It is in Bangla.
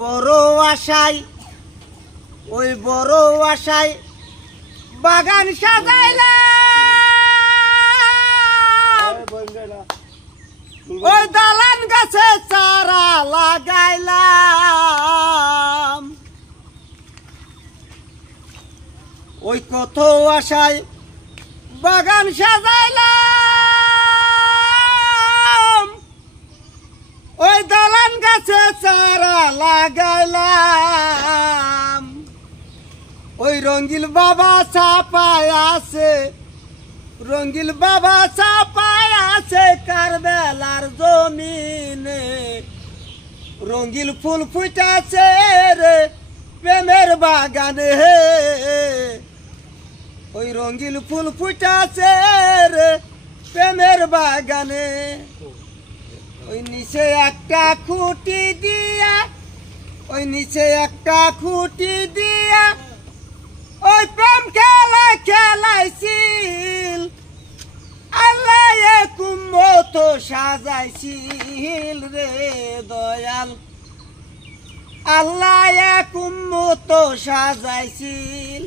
বড় আশায় ওই বড় আশায় বাগান সাজাইলাম, ওই দালান গাছে চারা লাগাইলাম। ওই কত আশায় বাগান সাজাইলাম, ওই দালান গাছে চারা লাগাইলাম। ওই রঙ্গিল বাবা চাপায় আছে, রঙ্গিল বাবা চাপায় আছে কারবেলার জমিনে। রঙ্গিল ফুল ফুটাছে রে প্রেমের বাগানে, ওই রঙ্গিল ফুল ফুটাছে রে প্রেমের বাগানে। ওই নিচে একটা খুঁটি দিয়া, ওই নিচে একটা খুঁটি দিয়া ওই প্রেম খেলা খেলাইছিল। আল্লাহ কুম্ভত সাজাইছিল রে দয়াল, আল্লাহ কুম্ভত সাজাইছিল।